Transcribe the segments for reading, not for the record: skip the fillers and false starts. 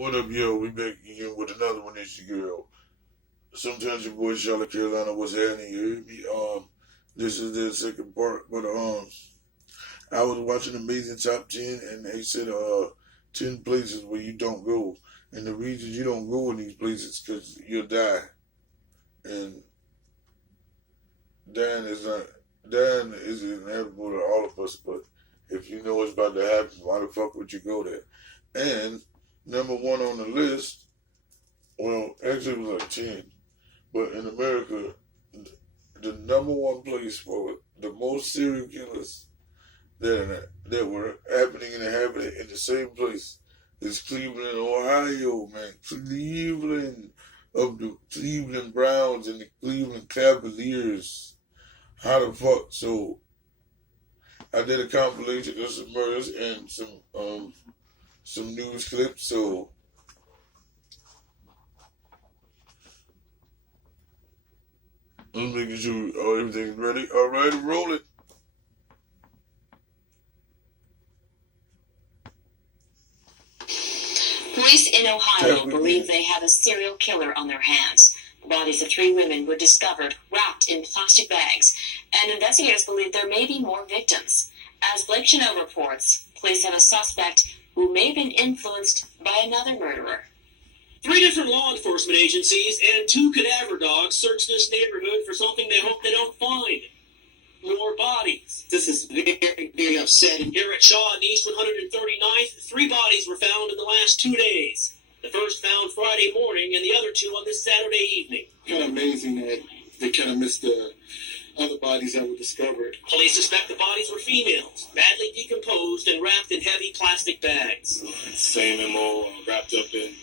What up, yo? We back again with another one. It's your girl. Sometimes your boy Charlotte Carolina. What's happening? You hear me? This is the second part, but I was watching Amazing Top 10, and they said 10 places where you don't go, and the reason you don't go in these places because you'll die, and dying is not dying is inevitable to all of us. But if you know what's about to happen, why the fuck would you go there? And number one on the list, well, actually it was like 10, but in America, the number one place for the most serial killers that were happening and happening in the same place is Cleveland, Ohio, man. Cleveland, of the Cleveland Browns and the Cleveland Cavaliers. How the fuck? So I did a compilation of some murders and some news clips. So I'm making sure everything's ready. All right, roll it. Police in Ohio believe they have a serial killer on their hands. The bodies of 3 women were discovered wrapped in plastic bags, and investigators believe there may be more victims. As Blake Chanel reports, police have a suspect who may have been influenced by another murderer. 3 different law enforcement agencies and 2 cadaver dogs search this neighborhood for something they hope they don't find. More bodies. This is very, very upsetting. Here at Shaw and East 139th, 3 bodies were found in the last 2 days. The first found Friday morning and the other 2 on this Saturday evening. Kind of amazing that they kind of missed the other bodies that were discovered. Police suspect the bodies were females, badly decomposed and wrapped in heavy plastic bags. Same MO, wrapped up in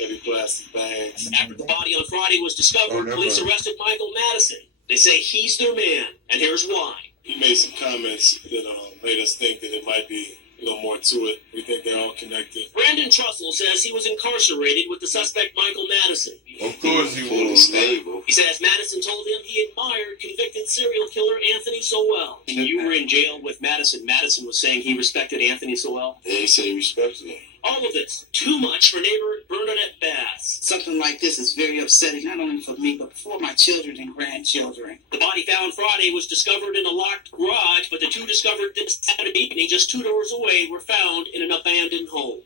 heavy plastic bags. After the body on Friday was discovered, police arrested Michael Madison. They say he's their man, and here's why. He made some comments that made us think that it might be a little more to it. We think they're all connected. Brandon Trussell says he was incarcerated with the suspect Michael Madison. Of course he was. Stable. He says Madison told him he admired convicted serial killer Anthony Sowell. You were in jail with Madison. Madison was saying he respected Anthony Sowell. Yeah, he said he respected him. All of this, too much for neighbor Bernadette Bass. Something like this is very upsetting, not only for me, but for my children and grandchildren. The body found Friday was discovered in a locked garage, but the 2 discovered this Saturday evening, just 2 doors away, were found in an abandoned home.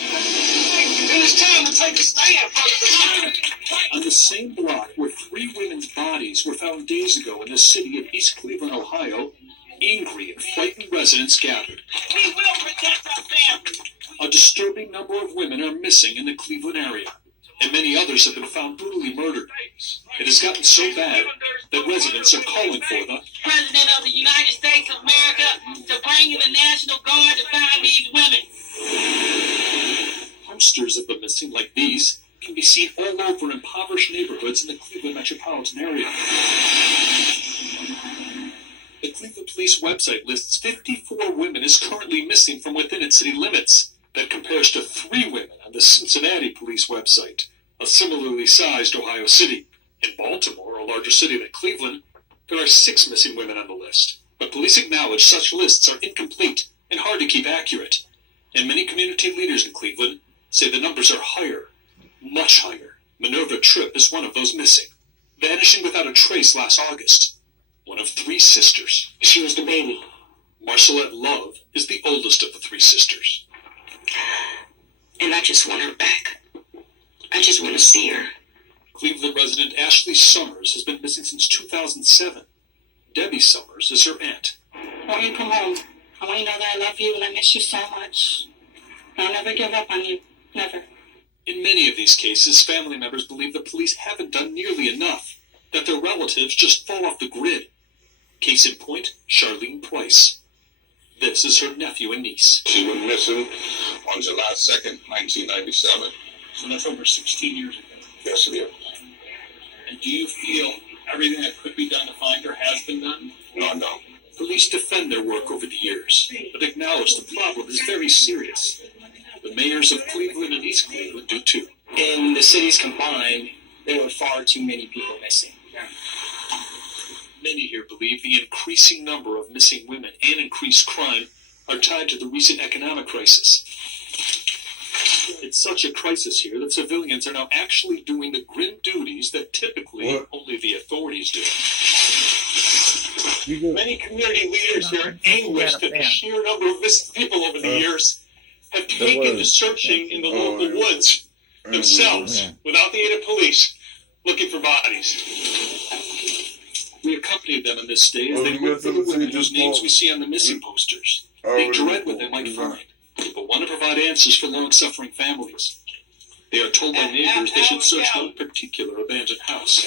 It's time to take a stand for on the same block where 3 women's bodies were found days ago in the city of East Cleveland, Ohio, angry and frightened residents gathered. We will protect our families. A disturbing number of women are missing in the Cleveland area, and many others have been found brutally murdered. It has gotten so bad that residents are calling for the President of the United States of America to bring in the National Guard to find these women. Posters of the missing like these can be seen all over impoverished neighborhoods in the Cleveland metropolitan area. The Cleveland Police website lists 54 women as currently missing from within its city limits. That compares to 3 women on the Cincinnati Police website, a similarly sized Ohio city. In Baltimore, a larger city than Cleveland, there are 6 missing women on the list. But police acknowledge such lists are incomplete and hard to keep accurate. And many community leaders in Cleveland say the numbers are higher. Much higher. Minerva Tripp is one of those missing, vanishing without a trace last August. One of 3 sisters. She was the baby. Marcelette Love is the oldest of the 3 sisters. And I just want her back. I just want to see her. Cleveland resident Ashley Summers has been missing since 2007. Debbie Summers is her aunt. When you come home, I want you to know that I love you and I miss you so much. I'll never give up on you. Never. In many of these cases, family members believe the police haven't done nearly enough, that their relatives just fall off the grid. Case in point, Charlene Price. This is her nephew and niece. She went missing on July 2nd, 1997. So that's over 16 years ago. Yes, it is. And do you feel everything that could be done to find her has been done? No. Police defend their work over the years, but acknowledge the problem is very serious. The mayors of Cleveland and East Cleveland do too. In the cities combined, there were far too many people missing. Many here believe believe the increasing number of missing women and increased crime are tied to the recent economic crisis. It's such a crisis here that civilians are now actually doing the grim duties that typically only the authorities do. Many community leaders here are anguished at the sheer number of missing people over the years have taken to searching in the local woods themselves, without the aid of police, looking for bodies. We accompanied them in this stay as they look for the women whose names we see on the missing posters. They dread what they might find, but want to provide answers for long-suffering families. They are told by neighbors they should search one particular abandoned house.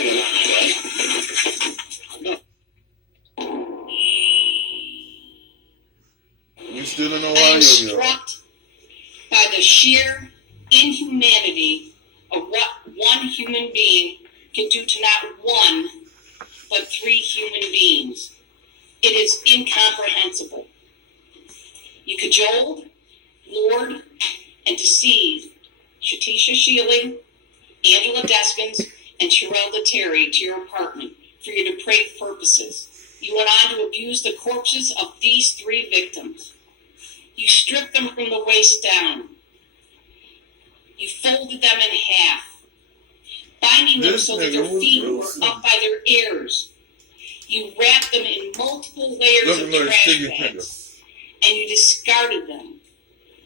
We still in I Ohio, am y'all. struck by the sheer inhumanity of what one human being can do to not one, but 3 human beings. It is incomprehensible. You cajoled, lured, and deceived Shatisha Shealy, Angela Deskins, and Sherelda Terry to your apartment for your depraved purposes. You went on to abuse the corpses of these 3 victims. You stripped them from the waist down. You folded them in half, binding them so that their feet were up by their ears. You wrapped them in multiple layers of trash bags, and you discarded them.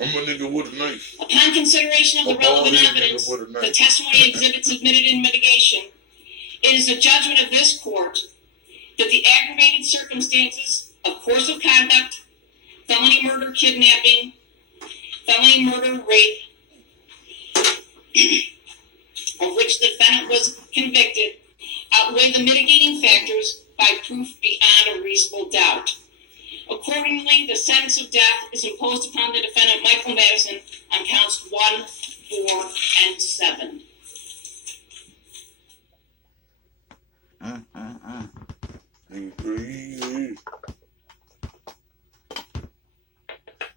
I'm a nigga with a knife. Upon consideration of the relevant evidence, the testimony exhibits admitted in mitigation, it is the judgment of this court that the aggravated circumstances of course of conduct, felony murder, kidnapping, felony murder, rape, of which the defendant was convicted, outweigh the mitigating factors by proof beyond a reasonable doubt. Accordingly, the sentence of death is imposed upon the defendant, Michael Madison, on counts 1, 4, and 7. Crazy.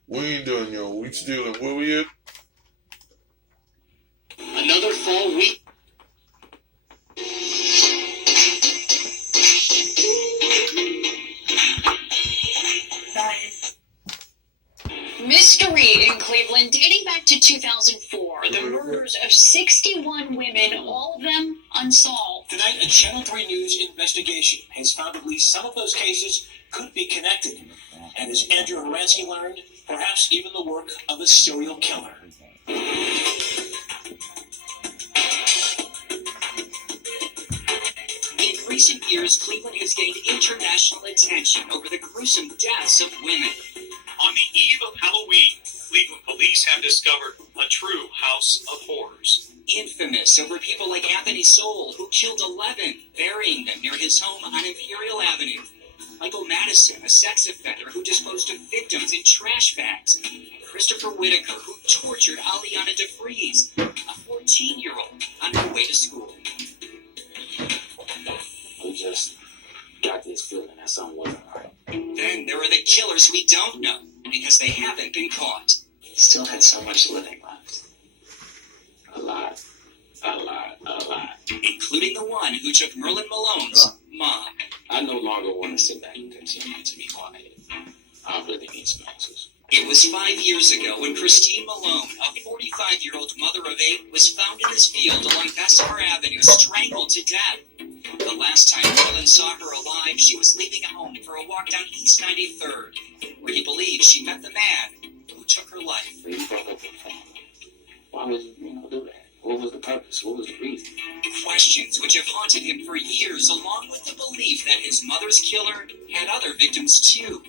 We ain't done, yo. We still in where we at? Another full week. Mystery in Cleveland dating back to 2004. The murders of 61 women, all of them unsolved. Tonight, a Channel 3 News investigation has found at least some of those cases could be connected. And as Andrew Horansky learned, perhaps even the work of a serial killer. In recent years, Cleveland has gained international attention over the gruesome deaths of women. On the eve of Halloween, Cleveland police have discovered a true house of horrors. Infamous over people like Anthony Soule, who killed 11, burying them near his home on Imperial Avenue. Michael Madison, a sex offender who disposed of victims in trash bags. Christopher Whitaker, who tortured Aliana DeFries, a 14-year-old, on her way to school. We just got this feeling that something wasn't right. Then there are the killers we don't know, because they haven't been caught. Still had so much living left. A lot. Including the one who took Merlin Malone's mom. I no longer want to sit back and continue to be quiet. I really need some answers. It was 5 years ago when Christine Malone, a 45-year-old mother of 8, was found in his field along Bessemer Avenue, strangled to death. The last time Merlin saw her alive, she was leaving home for a walk down East 93rd, where he believes she met the man who took her life. So you broke up with the family. Why would you, do that? What was the purpose? What was the reason? Questions which have haunted him for years, along with the belief that his mother's killer had other victims too.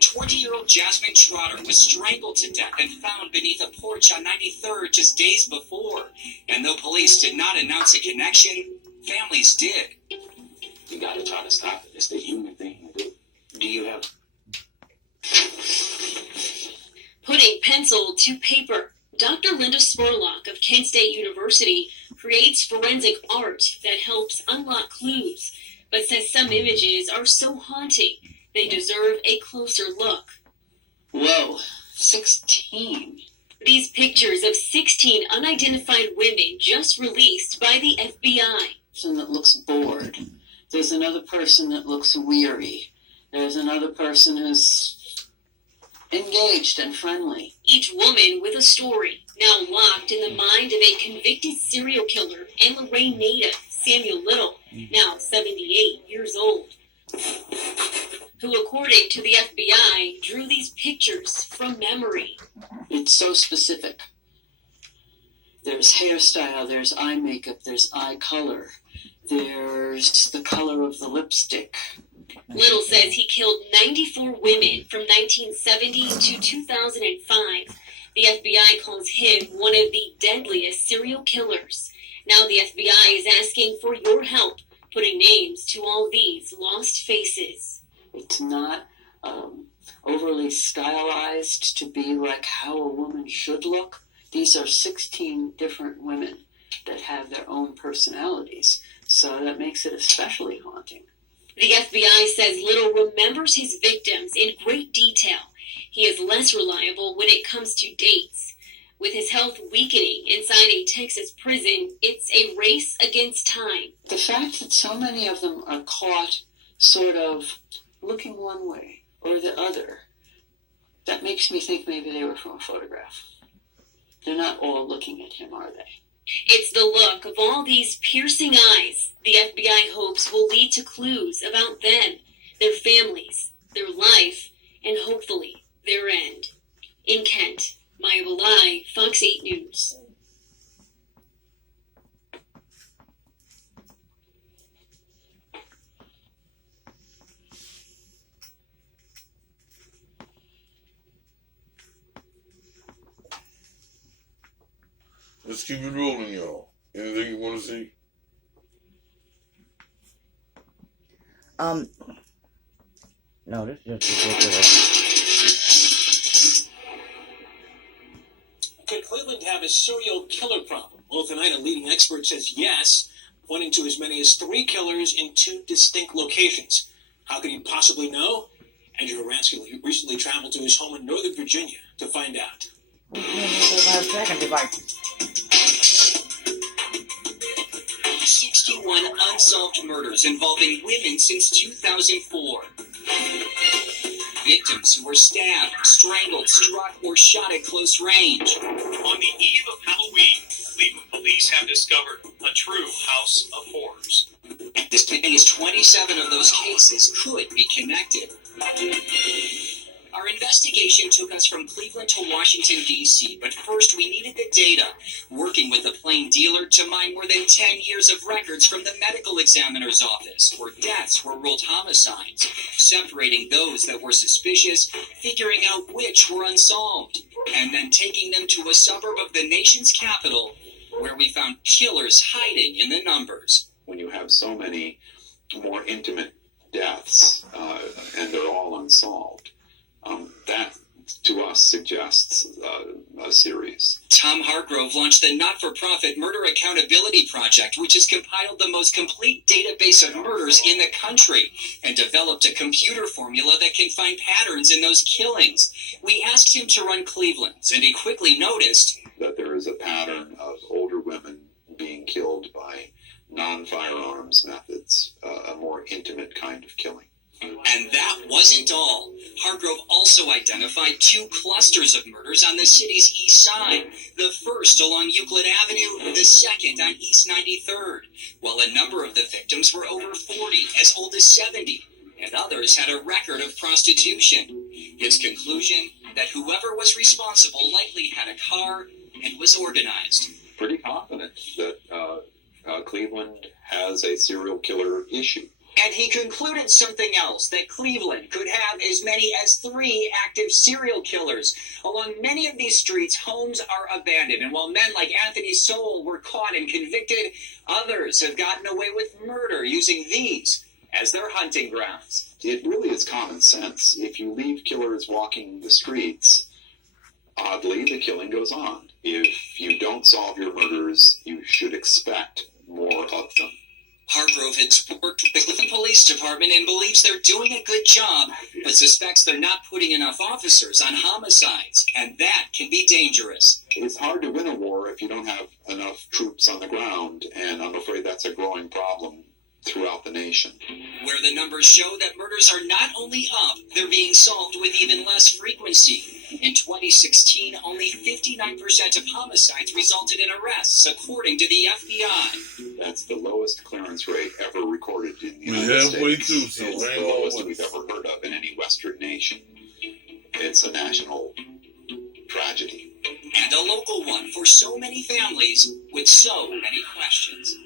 20-year-old Jasmine Trotter was strangled to death and found beneath a porch on 93rd just days before. And though police did not announce a connection, families did. You gotta try to stop it. It's the human thing to do. Do you have... Putting pencil to paper. Dr. Linda Spurlock of Kent State University creates forensic art that helps unlock clues, but says some images are so haunting they deserve a closer look. Whoa, 16. These pictures of 16 unidentified women just released by the FBI. Someone that looks bored. There's another person that looks weary. There's another person who's engaged and friendly. Each woman with a story, now locked in the mind of a convicted serial killer and Lorraine native, Samuel Little, now 78 years old, who, according to the FBI, drew these pictures from memory. It's so specific. There's hairstyle, there's eye makeup, there's eye color, there's the color of the lipstick. Little says he killed 94 women from 1970 to 2005. The FBI calls him one of the deadliest serial killers. Now the FBI is asking for your help putting names to all these lost faces. It's not overly stylized to be like how a woman should look. These are 16 different women that have their own personalities, so that makes it especially haunting. The FBI says Little remembers his victims in great detail. He is less reliable when it comes to dates. With his health weakening inside a Texas prison, it's a race against time. The fact that so many of them are caught sort of looking one way or the other, that makes me think maybe they were from a photograph. They're not all looking at him, are they? It's the look of all these piercing eyes the FBI hopes will lead to clues about them, their families, their life, and hopefully their end. In Kent, Maya Belay, Fox 8 News. Let's keep it rolling, y'all. Anything you want to see? No, this is just ridiculous. Could Cleveland have a serial killer problem? Well, tonight a leading expert says yes, pointing to as many as 3 killers in 2 distinct locations. How could he possibly know? Andrew Horansky recently traveled to his home in Northern Virginia to find out. 61 unsolved murders involving women since 2004. Victims who were stabbed, strangled, struck, or shot at close range. On the eve of Halloween, Cleveland police have discovered a true house of horrors. As many as 27 of those cases could be connected. Our investigation took us from Cleveland to Washington, D.C., but first we needed the data, working with a plain dealer to mine more than 10 years of records from the medical examiner's office, where deaths were ruled homicides, separating those that were suspicious, figuring out which were unsolved, and then taking them to a suburb of the nation's capital, where we found killers hiding in the numbers. When you have so many more intimate deaths, and they're all unsolved, that, to us, suggests a series. Tom Hargrove launched the not-for-profit Murder Accountability Project, which has compiled the most complete database of murders in the country and developed a computer formula that can find patterns in those killings. We asked him to run Cleveland's, and he quickly noticed that there is a pattern of older women being killed by non-firearms methods, a more intimate kind of killing. And that wasn't all. Hargrove also identified 2 clusters of murders on the city's east side. The first along Euclid Avenue, the second on East 93rd. While a number of the victims were over 40, as old as 70, and others had a record of prostitution. His conclusion, that whoever was responsible likely had a car and was organized. Pretty confident that Cleveland has a serial killer issue. And he concluded something else, that Cleveland could have as many as 3 active serial killers. Along many of these streets, homes are abandoned, and while men like Anthony Sowell were caught and convicted, others have gotten away with murder using these as their hunting grounds. It really is common sense. If you leave killers walking the streets, oddly, the killing goes on. If you don't solve your murders, you should expect more of them. Hargrove has worked with the Cleveland Police Department and believes they're doing a good job, but suspects they're not putting enough officers on homicides, and that can be dangerous. It's hard to win a war if you don't have enough troops on the ground, and I'm afraid that's a growing problem throughout the nation. Where the numbers show that murders are not only up, they're being solved with even less frequency. In 2016, only 59% of homicides resulted in arrests, according to the FBI. That's the lowest clearance rate ever recorded in the United halfway States. through, so It's hang the on lowest with we've ever heard of in any Western nation. It's a national tragedy. And a local one for so many families with so many questions.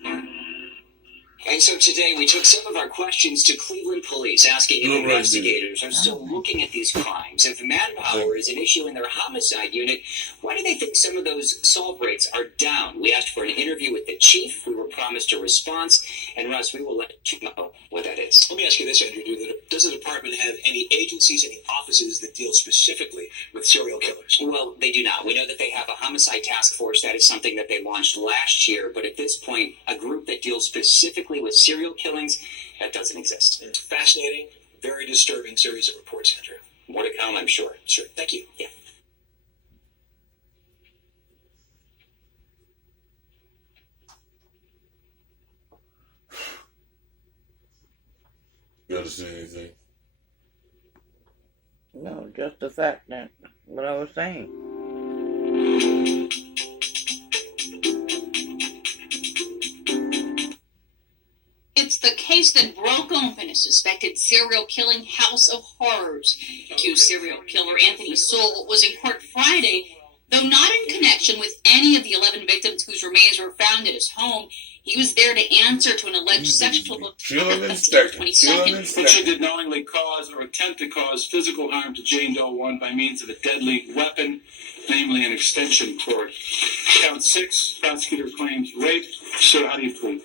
And so today we took some of our questions to Cleveland police, asking if investigators are still looking at these crimes. If manpower is an issue in their homicide unit, why do they think some of those solve rates are down? We asked for an interview with the chief. We were promised a response. And Russ, we will let you know what that is. Let me ask you this, Andrew. Does the department have any agencies, any offices that deal specifically with serial killers? Well, they do not. We know that they have a homicide task force. That is something that they launched last year. But at this point, a group that deals specifically with serial killings, that doesn't exist. It's a fascinating, very disturbing series of reports, Andrew. More to come, I'm sure. Sure. Thank you. Yeah. You understand anything? No, just the fact that what I was saying. It's the case that broke open a suspected serial killing house of horrors. Accused serial killer Anthony Sowell was in court Friday, though not in connection with any of the 11 victims whose remains were found at his home. He was there to answer to an alleged sexual assault on September 22nd. Richard did knowingly cause or attempt to cause physical harm to Jane Doe 1 by means of a deadly weapon, namely an extension cord. Count 6, prosecutor claims rape. Sir, how do you plead?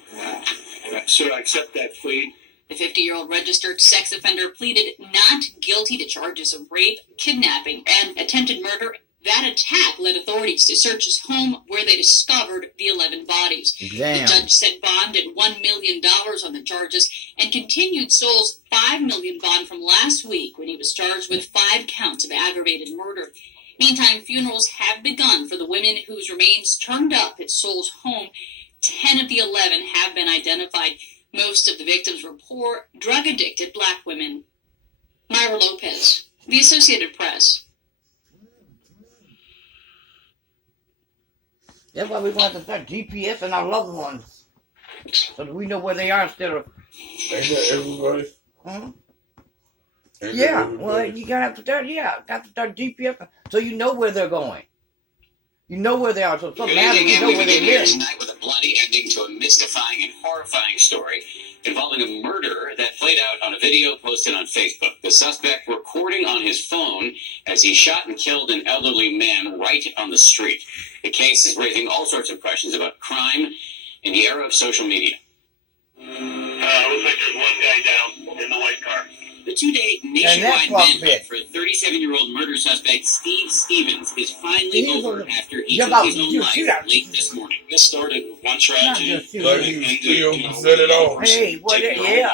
Sir, I accept that plea. The 50-year-old registered sex offender pleaded not guilty to charges of rape, kidnapping, and attempted murder. That attack led authorities to search his home, where they discovered the 11 bodies. Damn. The judge set bond at $1 million on the charges and continued Sowell's $5 million bond from last week, when he was charged with 5 counts of aggravated murder. Meantime, funerals have begun for the women whose remains turned up at Sowell's home. 10 of the 11 have been identified. Most of the victims were poor, drug-addicted black women. Myra Lopez, The Associated Press. That's why we want to start GPS and our loved ones, so that we know where they are instead of. Ain't that everybody? Huh? Ain't Yeah, that well, everybody? you gotta have to start. Yeah, got to start GPS so you know where they're going. You know where they are. So if something happens, you know we where they begin here live. tonight with a bloody ending to a mystifying and horrifying story involving a murder that played out on a video posted on Facebook. The suspect recording on his phone as he shot and killed an elderly man right on the street. The case is raising all sorts of questions about crime in the era of social media. Looks like there's one guy down in the white car. The 2-day nationwide manhunt for 37-year-old murder suspect Steve Stevens is finally over after he took his own life late this morning. This started with one tragedy. Like he still set it off. Hey, what? Yeah.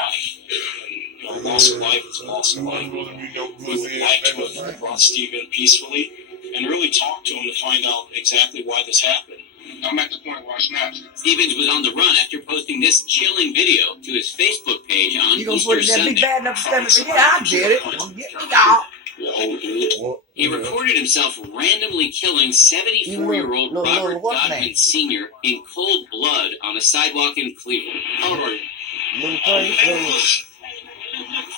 A loss of life is a loss of life. We went to him and brought Steve in peacefully and really talked to him to find out exactly why this happened. I'm at the point where I snapped. Stevens was on the run after posting this chilling video to his Facebook page on You gonna Easter put it in that Sunday. big bad enough stomach? Yeah, I get it. I'm getting it out. He recorded himself randomly killing 74-year-old Robert Godman Sr. in cold blood on a sidewalk in Cleveland. How old are you?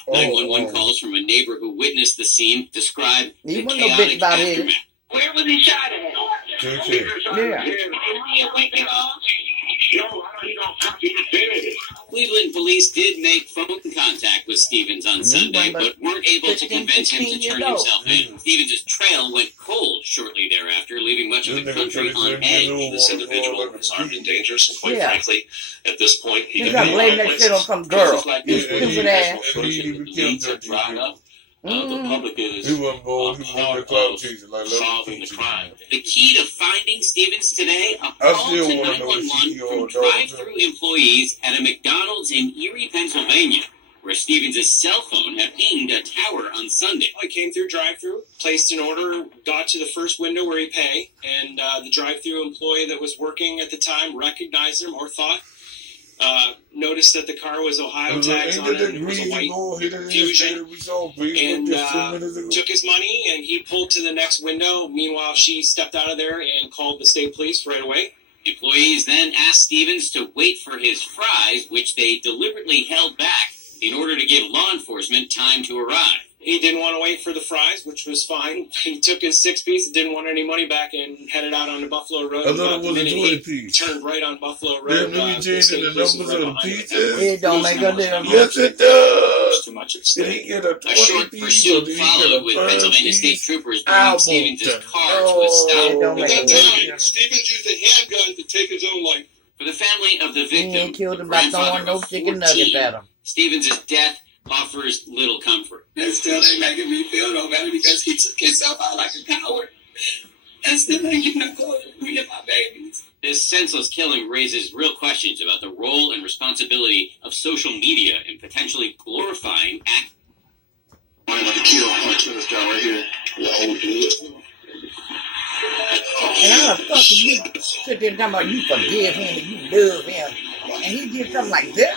911 calls from a neighbor who witnessed the scene describe the wasn't no bitch chaotic about it. aftermath. Where was he shot at? Yeah. Cleveland police did make phone contact with Stevens on Sunday, but weren't able to convince him to turn himself in. Stevens' trail went cold shortly thereafter, leaving much of the country on edge. This individual is armed and dangerous, and quite frankly, at this point, he You gotta blame that shit on some girl. Like You stupid ass. The public is He wasn't born. He was cloud teaching like solving the crime. The key to finding Stevens today, a I call still to wanna know what 911 CEO from or dog drive-through employees at a McDonald's in Erie, Pennsylvania, where Stevens' cell phone had pinged a tower on Sunday. I came through drive-through, placed an order, got to the first window where he pay, and the drive-through employee that was working at the time recognized him or thought noticed that the car was Ohio tags on it. It was a white Fusion. And took his money, and he pulled to the next window. Meanwhile, she stepped out of there and called the state police right away. Employees then asked Stevens to wait for his fries, which they deliberately held back in order to give law enforcement time to arrive. He didn't want to wait for the fries, which was fine. He took his 6-piece, didn't want any money back, and headed out onto Buffalo Road. I thought it was a 20-piece. Turned right on Buffalo Road. Then we changing the numbers of the pieces. It don't make a difference. Yes, it does. Too much at Did he get a 20 A short piece pursuit or did he get followed a with 5 Pennsylvania piece? State Troopers bringing Stevens' car to a It stop. don't make a At that time, difference. Stevens used a handgun to take his own life. For the family of the He ain't victim, killed him by grandfather throwing no of chicken nuggets 14, at him. Stevens' death offers little comfort. That still ain't making me feel no better because he took himself out like a coward. That still ain't giving a call to free my babies. This senseless killing raises real questions about the role and responsibility of social media in potentially glorifying acts. I'm about to kill this guy right here. And how the fuck can you sit there talking about you forgive him and you love him, and he did something like this?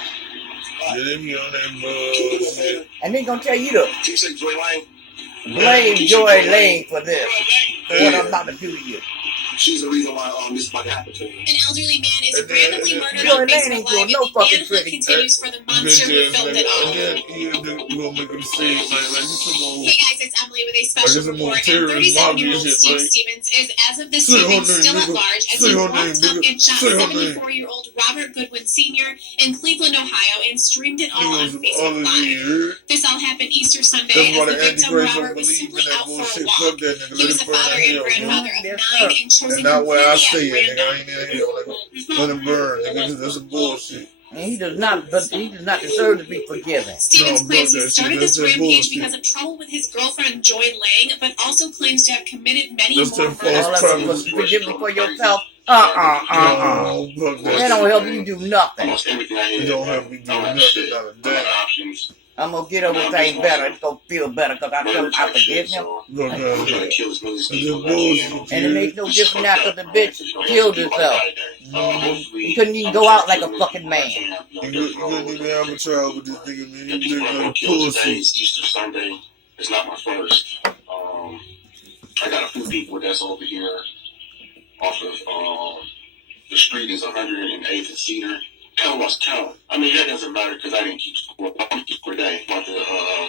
Yeah, they be on that bullshit. And they gonna tell you to Keep saying Joy Lane. blame Joy Lane for this, for what I'm about to do to you. She's the reason why this might happen to me. An elderly man is randomly murdered Joy on Lane Facebook ain't Live, doing and no the fucking manhunt tricking. continues for the monster who filmed it all. And then you gonna make them say like this some old. Hey guys, it's Emily with a special Like, report. it's a And more terrorist 37-year-old mafia shit, Steve like- Stevens is, as of this Say her evening, name, still at nigga. large as Say he her walked name, up nigga. and shot Say her name. 74-year-old Robert Goodwin Sr. in Cleveland, Ohio, and streamed it all You on know some Facebook other Live. shit. This all happened Easter Sunday That's why as the the victim Antichrist don't Robert was believe simply in that out for a bullshit. walk. Fuck that nigga. He Let was it a burn father in and hell, grandfather nigga. of Yes, 9 sir. and chose And a not where I completely stay at at, nigga. random. I ain't in hell, nigga. Let it burn, nigga. That's some bullshit. And he does not deserve to be forgiven. Stevens No, claims fuck he that started shit. this That's that rampage bullshit. because of trouble with his girlfriend Joy Lang, but also claims to have committed many That's more that murders. false All of premise. it was forgive me for yourself. No, fuck That that. don't help you do nothing. Almost everything I You hear. don't have me do nothing, not a damn. Options. I'm gonna get over things better. It's gonna feel better because I told him I forgive him. Fuck I'm that trying to shit. kill as many It's people just as I bullshit, can. And it makes no difference now because the bitch killed herself. He Hopefully, couldn't even go out like a fucking man. You couldn't even have a child with this nigga, man. You These look people like killed today. pussy. It's Easter Sunday. It's not my first. I got a few people that's over here off of the street is 108th and Cedar. Kind of lost count. I mean, that doesn't matter because I didn't keep score. I keep score day. Want to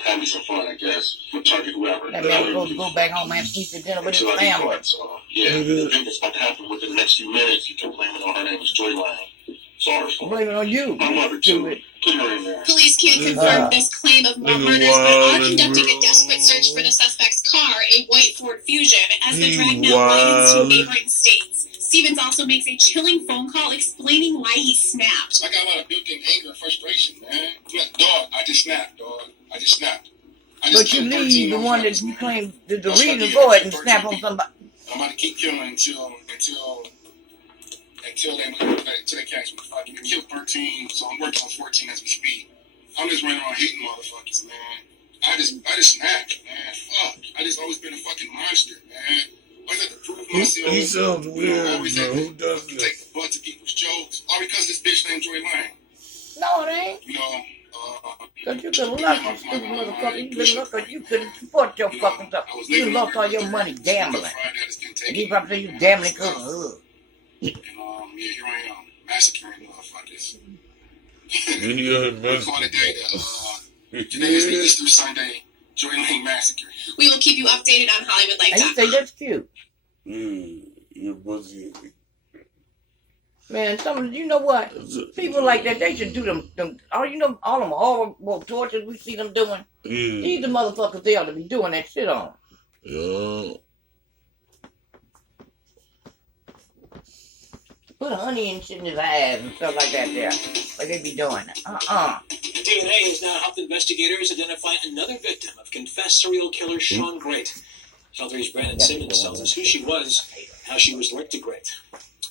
have me some fun, I guess. I'm target whoever. That man was supposed to go back home and eat the dinner with his Until I get family. caught. So, yeah, the thing that's about to happen within the next few minutes, you can blame it on her name is Joy Lang. Sorry for Blame it on you. my mother, too. Put her in there. Police can't confirm this claim of more Nigga murders, but wild are and conducting a bro. desperate search for the suspect's car, a white Ford Fusion, as the He dragnet widens to wild. neighboring states. Stevens also makes a chilling phone call explaining why he snapped. I got a lot of built-in anger and frustration, man. Dog, I just snapped, dog. I just snapped. But you leave the one that you claim the reason for it and snap on somebody. I'm about to keep killing until they catch me. I killed 13, so I'm working on 14 as we speak. I'm just running around hitting motherfuckers, man. I just snapped, man. Fuck. I just always been a fucking monster, man. I always have to prove myself. He sounds weird, Always bro. have Who does to this? take the butt to people's jokes. All because this bitch named Joy Lang. No, it ain't. You know, Because you could love you stupid motherfucker. You could look or you could support your fucking stuff. You lost all your money gambling. And he probably say you gambling because yeah, here I am, massacring motherfuckers. Yeah, We call it today is the Easter Sunday Joy Lane Massacre. We will keep you updated on Hollywood and you say Life.com. that's cute. You're buzzy. Man, you know what? People like that, they should do them all them horrible tortures we see them doing. These the motherfuckers they ought to be doing that shit on. Yeah. Put honey and shit in his eyes and stuff like that there. Like they be doing. DNA has now helped investigators identify another victim of confessed serial killer Sean Great. Shelter's Brandon Simmons tells us who she was, how she was linked to Great.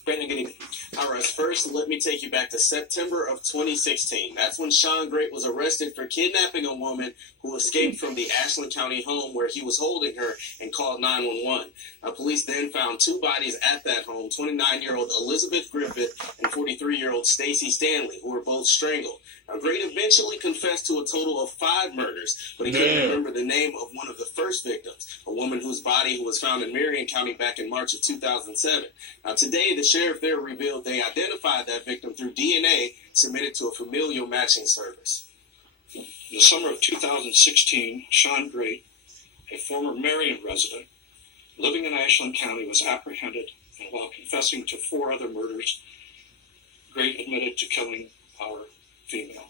Brandon, good evening. All right, first, let me take you back to September of 2016. That's when Sean Great was arrested for kidnapping a woman who escaped from the Ashland County home where he was holding her and called 911. Police then found two bodies at that home, 29-year-old Elizabeth Griffith and 43-year-old Stacy Stanley, who were both strangled. Great eventually confessed to a total of 5 murders, but he couldn't remember the name of one of the first victims, a woman whose body was found in Marion County back in March of 2007. Today, the sheriff there revealed they identified that victim through DNA submitted to a familial matching service. In the summer of 2016, Sean Great, a former Marion resident living in Ashland County, was apprehended, and while confessing to 4 other murders, Great admitted to killing our female.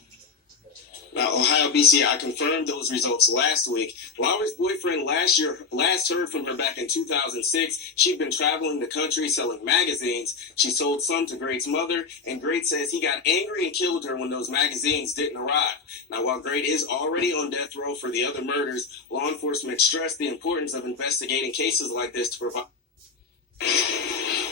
Now, Ohio BCI confirmed those results last week. Laura's boyfriend last heard from her back in 2006. She'd been traveling the country selling magazines. She sold some to Great's mother, and Great says he got angry and killed her when those magazines didn't arrive. Now, while Great is already on death row for the other murders, law enforcement stressed the importance of investigating cases like this to provide.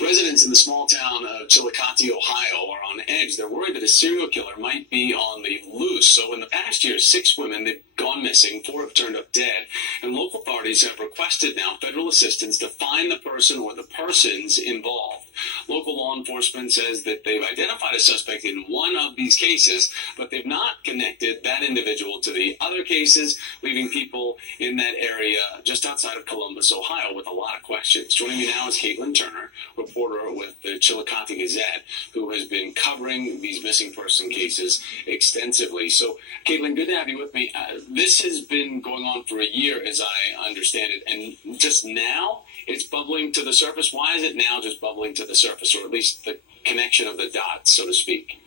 Residents in the small town of Chillicothe, Ohio, are on edge. They're worried that a serial killer might be on the loose. So in the past year, 6 women have gone missing, 4 have turned up dead, and local authorities have requested now federal assistance to find the person or the persons involved. Local law enforcement says that they've identified a suspect in one of these cases, but they've not connected that individual to the other cases, leaving people in that area just outside of Columbus, Ohio, with a lot of questions. Joining me now is Caitlin Turner, reporter with the Chillicothe Gazette, who has been covering these missing person cases extensively. So, Caitlin, good to have you with me. This has been going on for a year, as I understand it, and just now it's bubbling to the surface. Why is it now just bubbling to the surface, or at least the connection of the dots, so to speak?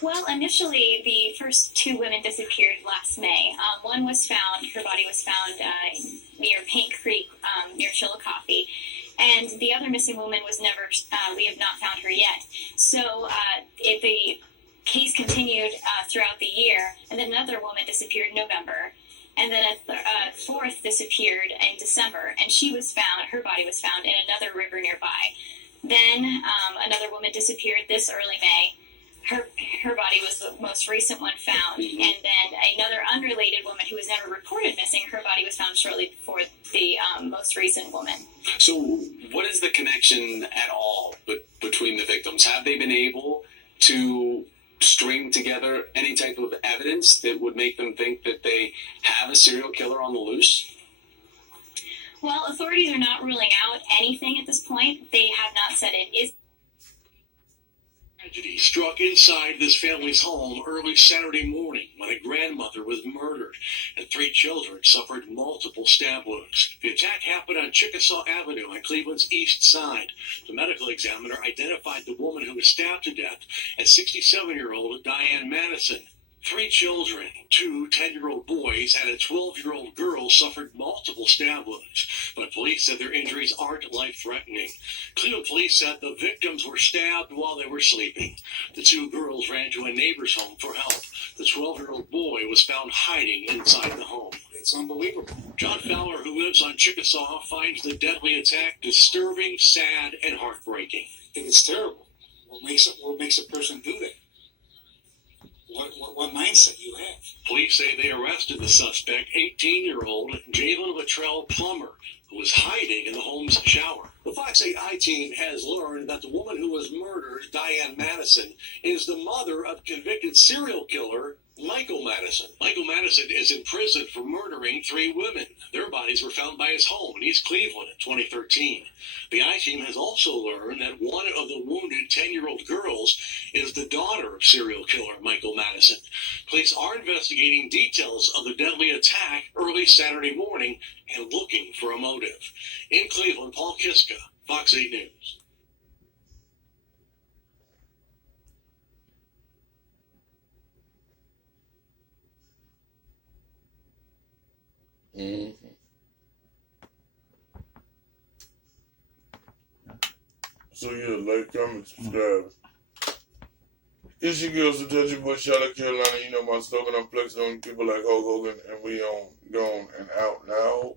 Well, initially, the first 2 women disappeared last May. One was found, her body was found near Paint Creek, near Chillicothe. And the other missing woman was never, we have not found her yet. So the case continued throughout the year, and then another woman disappeared in November. And then a 4th disappeared in December, and she was found, her body was found in another river nearby. Then another woman disappeared this early May. Her body was the most recent one found. And then another unrelated woman who was never reported missing, her body was found shortly before the most recent woman. So what is the connection at all between the victims? Have they been able to string together any type of evidence that would make them think that they have a serial killer on the loose? Well, authorities are not ruling out anything at this point. They have not said it is. Tragedy struck inside this family's home early Saturday morning when a grandmother was murdered and 3 children suffered multiple stab wounds. The attack happened on Chickasaw Avenue on Cleveland's east side. The medical examiner identified the woman who was stabbed to death as 67-year-old Diane Madison. 3 children, 2 10-year-old boys, and a 12-year-old girl suffered multiple stab wounds, but police said their injuries aren't life-threatening. Cleveland police said the victims were stabbed while they were sleeping. The 2 girls ran to a neighbor's home for help. The 12-year-old boy was found hiding inside the home. It's unbelievable. John Fowler, who lives on Chickasaw, finds the deadly attack disturbing, sad, and heartbreaking. I think it's terrible. What makes a person do that? What mindset you have? Police say they arrested the suspect, 18-year-old Jalen Luttrell Plummer, who was hiding in the home's shower. The Fox 8 I-Team has learned that the woman who was murdered, Diane Madison, is the mother of convicted serial killer Michael Madison. Michael Madison is in prison for murdering 3 women. Their bodies were found by his home in East Cleveland in 2013. The I-Team has also learned that one of the wounded 10-year-old girls is the daughter of serial killer Michael Madison. Police are investigating details of the deadly attack early Saturday morning and looking for a motive. In Cleveland, Paul Kiska, Fox 8 News. Mm-hmm. So yeah, like, comment, subscribe. It's your girl, Satanji Boy, Charlotte, Carolina. You know my slogan, I'm flexing on people like Hulk Hogan, and we on gone and out now.